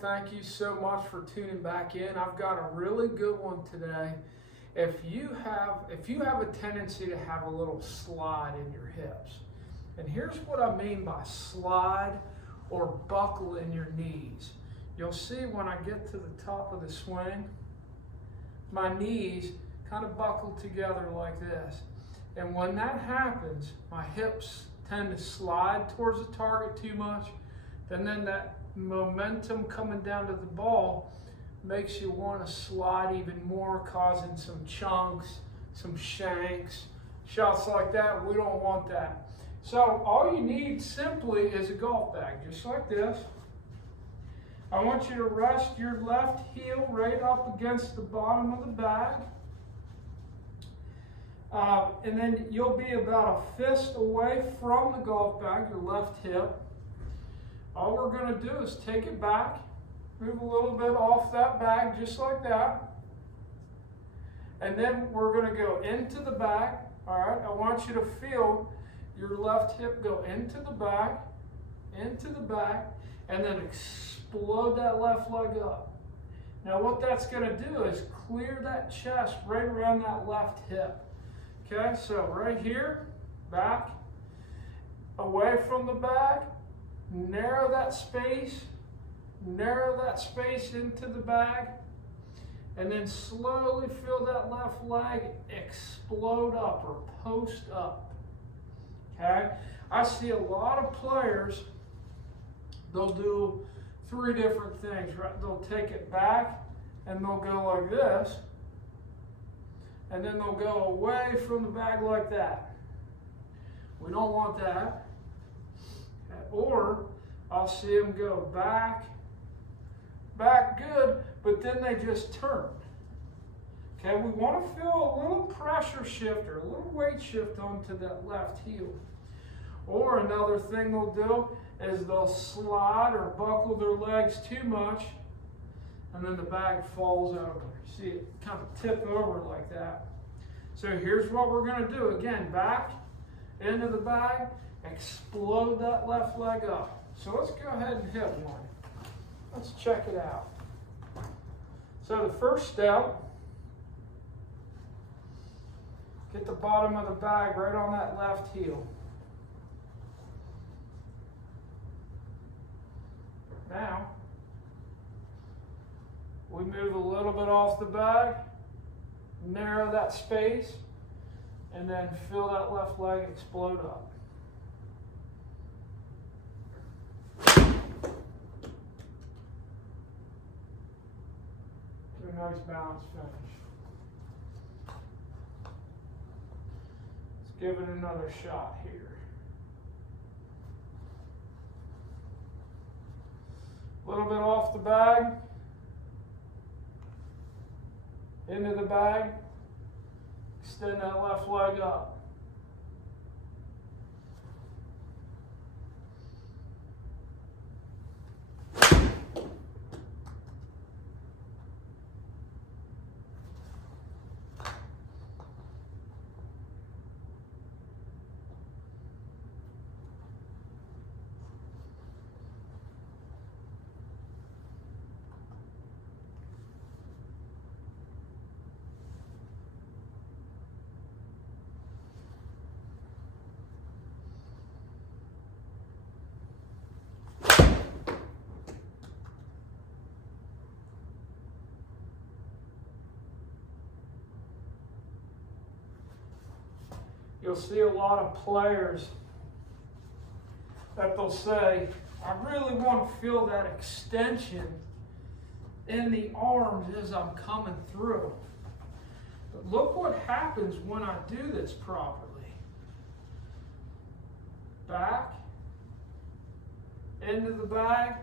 Thank you so much for tuning back in. I've got a really good one today. If you have a tendency to have a little slide in your hips, and here's what I mean by slide or buckle in your knees. You'll see when I get to the top of the swing, my knees kind of buckle together like this. And when that happens, my hips tend to slide towards the target too much. And then that momentum coming down to the ball makes you want to slide even more, causing some chunks, some shanks, shots like that. We don't want that. So all you need simply is a golf bag, just like this. I want you to rest your left heel right up against the bottom of the bag. And then you'll be about a fist away from the golf bag, your left hip. All we're going to do is take it back, move a little bit off that bag just like that. And then we're going to go into the bag. All right, I want you to feel your left hip go into the bag, and then explode that left leg up. Now what that's going to do is clear that chest right around that left hip. Okay, so right here, back, away from the bag, narrow that space into the bag, and then slowly feel that left leg explode up or post up. Okay, I see a lot of players, they'll do three different things, right? They'll take it back and they'll go like this, and then they'll go away from the bag like that. We don't want that. Okay. Or I'll see them go back good, but then they just turn. Okay, we want to feel a little pressure shift or a little weight shift onto that left heel. Or another thing they'll do is they'll slide or buckle their legs too much, and then the bag falls over. See it kind of tip over like that. So here's what we're going to do. Again, back into the bag, explode that left leg up. So let's go ahead and hit one. Let's check it out. So the first step, get the bottom of the bag right on that left heel. Now, we move a little bit off the bag, narrow that space, and then feel that left leg explode up. Do a nice balance finish. Let's give it another shot here. A little bit off the bag, into the bag, extend that left leg up. You'll see a lot of players that they'll say, I really want to feel that extension in the arms as I'm coming through. But look what happens when I do this properly. Back, into the bag,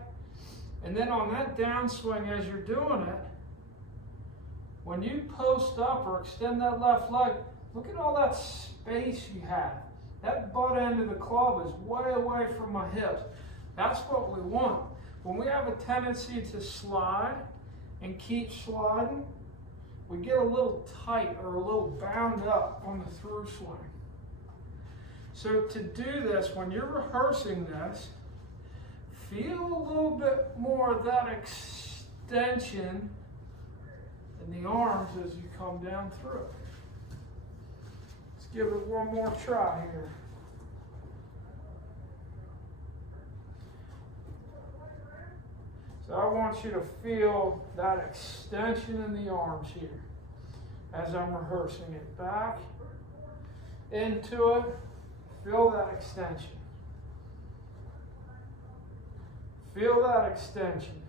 and then on that downswing as you're doing it, when you post up or extend that left leg, look at all that space you have. That butt end of the club is way away from my hips. That's what we want. When we have a tendency to slide and keep sliding, we get a little tight or a little bound up on the through swing. So to do this, when you're rehearsing this, feel a little bit more of that extension in the arms as you come down through. Let's give it one more try here. So I want you to feel that extension in the arms here as I'm rehearsing it. Back into it, feel that extension. Feel that extension.